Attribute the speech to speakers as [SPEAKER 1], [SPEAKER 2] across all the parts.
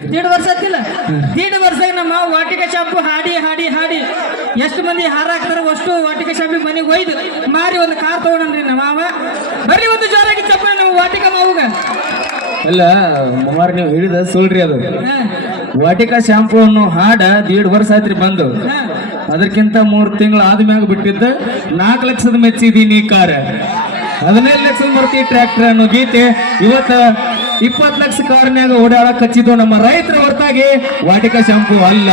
[SPEAKER 1] ದೀಡ್ ವರ್ಷ ಆತಿಲ್ಲ ದೀಡ್ ವರ್ಷ ನಮ್ಮ ವಾಟಿಕ ಶಾಂಪು ಹಾಡಿ ಹಾಡಿ ಹಾಡಿ ಎಷ್ಟು ಮಂದಿ ಹಾರ ಹಾಕ್ತಾರ ಅಷ್ಟು ವಾಟಿಕ ಶಾಂಪಿಗೆ ಮನೆಗೆ ಒಯ್ದು ಮಾರಿ ಒಂದು ಕಾರ್ ತಗೊಂಡ್ರಿ ನಮ್ಮ ಮಾವ. ಬರ್ರಿ ಒಂದು ಜೋರಾಗಿ ಚಪ್ಪ ನಮ್ಮ ವಾಟಿಕ ಮಾವುಗ.
[SPEAKER 2] ಅಲ್ಲ ಮಾರಿ ನೀವು ಹೇಳಿದ ಸುಳ್ರಿ ಅದು. ವಾಟಿಕ ಶಾಂಪೂ ಅನ್ನೋ ಹಾಡ ದೀಡ್ ವರ್ಷ ಆಯ್ತ್ರಿ ಬಂದು. ಅದಕ್ಕಿಂತ ಮೂರ್ ತಿಂಗಳು ಆದ್ಮ್ಯಾಗ ಬಿಟ್ಟಿದ್ದ ನಾಲ್ಕು ಲಕ್ಷದ ಮೆಚ್ಚಿದೀನಿ ಕಾರ. ಹದಿನೈದು ಲಕ್ಷದ ಬರ್ತಿ ಟ್ರ್ಯಾಕ್ಟರ್ ಅನ್ನೋ ಗೀತೆ ಇವತ್ತ ಇಪ್ಪತ್ತು ಲಕ್ಷ ಕಾರ್ನ್ಯಾಗ ಓಡಾಡಕ್ ಹಚ್ಚಿದ್ದು ನಮ್ಮ ರೈತರ ಹೊರತಾಗಿ ವಾಟಿಕಾ ಶಾಂಪು ಅಲ್ಲ.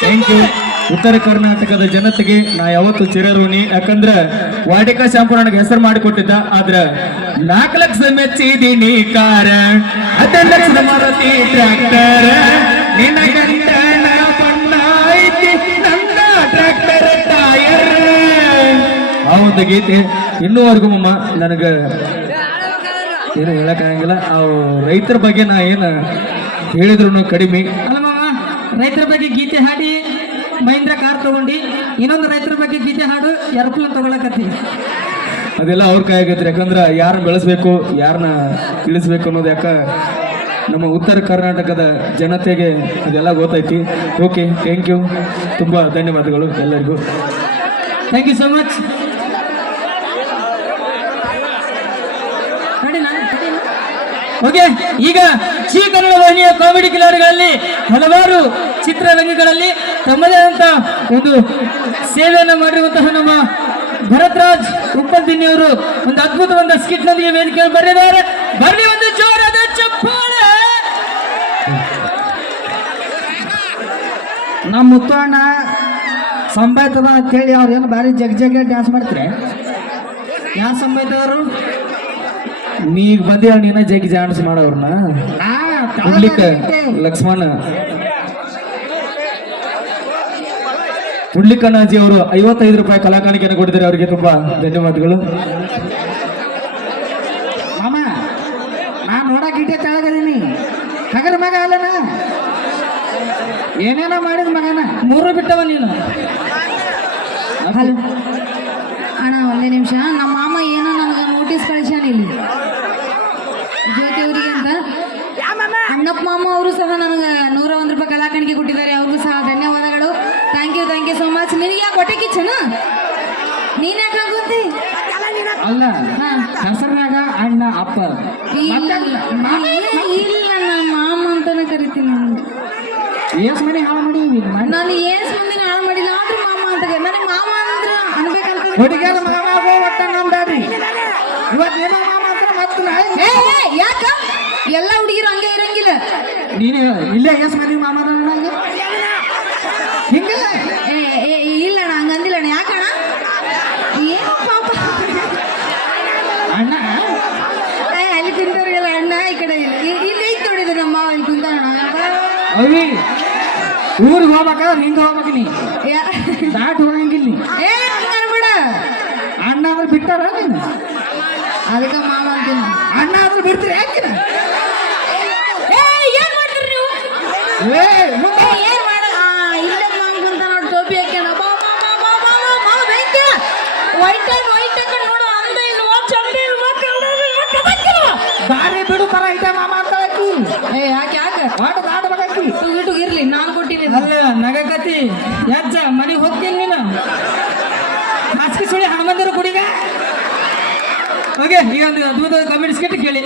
[SPEAKER 2] ಥ್ಯಾಂಕ್ ಯು ಉತ್ತರ ಕರ್ನಾಟಕದ ಜನತೆಗೆ ನಾ ಯಾವತ್ತು ಚಿರಋಣಿ. ಯಾಕಂದ್ರೆ ವಾಟಿಕಾ ಶಾಂಪು ನನಗೆ ಹೆಸರು ಮಾಡಿಕೊಟ್ಟಿದ್ದ ಆದ್ರ ನಾಲ್ಕು ಲಕ್ಷ ಮೆಚ್ಚಿದೀನಿ ಕಾರ. ಹತ್ತು ಲಕ್ಷದ ಮಾರುತಿ ಟ್ರ್ಯಾಕ್ಟರ್ ನಿನ್ನ ಗಂಟನ ಬಣ್ಣ ಐತಿ ನನ್ನ ಟ್ರ್ಯಾಕ್ಟರ್ ಟೈರ್ ಆ ಒಂದು ಗೀತೆ ಇನ್ನೂವರೆಗೂ ಮಮ್ಮ ನನಗ ಏನು ಹೇಳಕ್ಕಾಗಂಗಿಲ್ಲ ಅವು ರೈತರ ಬಗ್ಗೆ ನಾ ಏನು ಹೇಳಿದ್ರು ಕಡಿಮೆ.
[SPEAKER 1] ಅಲ್ಲ ಮಾವ ರೈತರ ಬಗ್ಗೆ ಗೀತೆ ಹಾಡಿ ಮಹೀಂದ್ರ ಕಾರ್ ತಗೊಂಡು ಇನ್ನೊಂದು ರೈತರ ಬಗ್ಗೆ ಗೀತೆ ಹಾಡು ಏರೋಪ್ಲೇನ್ ತಗೊಳಕತ್ತೀವಿ
[SPEAKER 2] ಅದೆಲ್ಲ ಅವ್ರ ಕೈ ಆಗೈತ್ರಿ ಯಾಕಂದ್ರ ಯಾರನ್ನ ಬೆಳೆಸ್ಬೇಕು ಯಾರನ್ನ ಇಳಿಸ್ಬೇಕು ಅನ್ನೋದು ಯಾಕ ನಮ್ಮ ಉತ್ತರ ಕರ್ನಾಟಕದ ಜನತೆಗೆ ಇದೆಲ್ಲ ಗೊತ್ತೈತಿ. ಓಕೆ ಥ್ಯಾಂಕ್ ಯು ತುಂಬ ಧನ್ಯವಾದಗಳು ಎಲ್ಲರಿಗೂ.
[SPEAKER 1] Thank you so much okay, ಈಗ ಜಿ ಕನ್ನಡ ವಾಹಿನಿಯ ಕಾಮಿಡಿ ಕಿಲಾಡಿಗಳಲ್ಲಿ ಹಲವಾರು ಚಿತ್ರರಂಗಗಳಲ್ಲಿ ತಮ್ಮದೇ ಆದಂತ ಒಂದು ಸೇವೆಯನ್ನು ಮಾಡಿರುವಂತಹ ನಮ್ಮ ಭರತ್ರಾಜ್ ಉಪ್ಪಲ್ದಿನ್ನಿಯವರು ಒಂದು ಅದ್ಭುತವಾದ ಸ್ಕಿಟ್ ನೊಂದಿಗೆ ವೇದಿಕೆ ಬರೆದಿದ್ದಾರೆ ಬರಲಿ ಒಂದು ಜೋರಾದ ಚಪ್ಪಾಳೆ.
[SPEAKER 3] ನಮ್ಮ ಮುತ್ತಣ್ಣ ಸಂಬಾಯ್ತದ ಅಂತೇಳಿ ಅವ್ರು ಏನು ಭಾರಿ ಜಗ್ ಜಗ್ಗೆ ಡ್ಯಾನ್ಸ್ ಮಾಡ್ತಾರೆ.
[SPEAKER 1] ಯಾರು ಸಂಬಂಧಿತವರು
[SPEAKER 2] ನೀಗ ಬಂದಿ ನೀನ ಜಗ್ಗಿ ಜಾನ್ಸ್ ಮಾಡೋರ್ನ ಹುಡ್ಲಿಕ್ಕ ಲಕ್ಷ್ಮಣ. ಹುಡ್ಲಿಕ್ಕಣ್ಣಾಜಿ ಅವರು ಐವತ್ತೈದು ರೂಪಾಯಿ ಕಲಾಕಾಣಿಕೆಯನ್ನು ಕೊಟ್ಟಿದ್ದಾರೆ ಅವರಿಗೆ ತುಂಬಾ ಧನ್ಯವಾದಗಳು.
[SPEAKER 3] ಮಾಮ ನಾ ನೋಡಕ್ ಇಟ್ಟೆ ತೆಳಗದೀನಿ. ಹಗರ ಮಗ ಅಲ್ಲನ? ಏನೇನ ಮಾಡಿದ ಮಗನ?
[SPEAKER 1] ಮೂರು ಬಿಟ್ಟವ ನೀನು.
[SPEAKER 4] ಅಣ್ಣ ಒಂದೇ ನಿಮಿಷ. ನಮ್ಮ ಮಾಮ ಏನೋ ನನಗೆ ನೋಟಿಸ್ ಕಳಿಸ್ಯಾನ ಇಲ್ಲಿ ಜ್ಯೋತಿ ಅವರಿಗೆ ಅಂತ ಮಾಮ ಅವರು ಸಹ ನನಗೆ ನೂರ ಒಂದು ರೂಪಾಯಿ ಕಲಾಕಣಿಗೆ ಕೊಟ್ಟಿದ್ದಾರೆ. ಅವ್ರಿಗೂ ಸಹ ಧನ್ಯವಾದಗಳು. Thank you thank you so much ನಿನಗೆ ಯಾಕೆ ಹೊಟ್ಟೆ ಕಿಚ್ಚನ? ನೀನ್ ಯಾಕೆ ಆಗುತ್ತೆ
[SPEAKER 3] ಅಲ್ಲ ಹೆಸರಾಗ ಅಣ್ಣ ಅಪ್ಪ.
[SPEAKER 4] ಇಲ್ಲ ಇಲ್ಲ ನಾನು ಮಾಮ ಅಂತಾನೆ ಕರಿತೀನಿ.
[SPEAKER 3] ಏಸ್ ಮನೆ ಹಾಳು ಮಾಡಿ
[SPEAKER 4] ನಾನು ಏಸ್ ಮಂದಿನ ಹಾಳು ಮಾಡಿಲ್ಲ ಆದ್ರೂ ಮಾಮ ಅಂತ ನನಗೆ ಮಾಮ ಅಂದ್ರೆ ಅನ್ಬೇಕಂತ
[SPEAKER 3] ಹುಡುಗಿಯರ ಮಾಮ ಆಗೋ ಒಟ್ಟ ನಮ್ದಾಡ್ರಿ ಇವತ್ತು ಏನೋ ಮಾಮ ಅಂತ ಮತ್ತೆ
[SPEAKER 4] ಯಾಕ? ಎಲ್ಲ
[SPEAKER 3] ನೀನು ಇಲ್ಲ ಎಸ್ ಮರಿ ಮಾಮ ನನಗೆ ಹಿಂಗೆ?
[SPEAKER 4] ಏ ಏ, ಇಲ್ಲ ಅಣ್ಣ ಹಂಗಂದಿಲ್ಲ ಅಣ್ಣ. ಯಾಕಣ್ಣ? ಏನು ಪಾಪ.
[SPEAKER 3] ಅಣ್ಣ?
[SPEAKER 4] ಅಲ್ಲಿ ಕುಂತವ್ರಿಗೆಲ್ಲ ಅಣ್ಣ ಈ ಕಡೆ ಇಲ್ಲಿ. ಐತ್ ನೋಡಿದ್ರು ನಮ್ಮ ಇಲ್ಲಿ ಕುಂತಣ್ಣ
[SPEAKER 3] ಅವಿ ಊರಿಗೆ ಹೋಗ್ಬೇಕಾದ್ರೆ ಹಿಂಗೆ ಹೋಗ್ಬೇಕು ನೀ ದಾಟ್ ಹೋಗಂಗಿಲ್ಲ ನೀ
[SPEAKER 4] ಏ ಬಿಡ.
[SPEAKER 3] ಅಣ್ಣ ಅಂದ್ರೆ ಬಿಟ್ಟಾರ ನೀನು
[SPEAKER 4] ಅದಕ್ಕೆ ಮಾಮ ಅಂತೀನಿ.
[SPEAKER 3] ಅಣ್ಣ ಆದ್ರೂ ಬಿಡ್ತೀರಿ ಯಾಕಿನ
[SPEAKER 4] ಏ ಏನ್ ಮಾಡ್ತೀರಿ ನೀವು
[SPEAKER 3] ಏ ಮುಂದೆ
[SPEAKER 4] ಏ, ಏನ್ ಮಾಡ ಆ, ಮಾವ ನೋಡಿ ಟೋಪಿ ಹಾಕ್ಯಾನ. ಬಾ ಬಾ ಬಾ ಬಾ ಬಾ ಬಾ ಮಾವ ವೈಟ್ ವೈಟ್ ಹಾಕೊಂಡು ನೋಡು ಅಂದ ಇಲ್ವಾ ಚಂದ ಇಲ್ವಾ ಕಬಕ್ಕಿಲ್ವ?
[SPEAKER 3] ಬಿಡು ತರ ಐತೆ ಮಾಮ ಅಂತ ಆಕಿ
[SPEAKER 4] ಏ ಯಾಕೆ ಯಾಕೆ?
[SPEAKER 3] ಆಟ ಆಡ್ಬೇಕಾಕಿ
[SPEAKER 4] ಇಟ್ಟು ಇರ್ಲಿ ನಾನು ಕೊಟ್ಟಿನಿ.
[SPEAKER 1] ಅಲ್ಲ ನಗಕತಿ ಯಜ್ಜ ಮನೆಗೆ ಹೋಗ್ತೀನಿ ನೀನು. ಹಾಸಿಗೆ ಸುಳಿ ಹನುಮಂತರ ಕುಡಿಗ? ಓಕೆ ಈಗ ಒಂದು ಅದ್ಭುತ ಕಮೆಂಟ್ಸ್ ಸ್ಕಿಟ್ ಕೇಳಿ.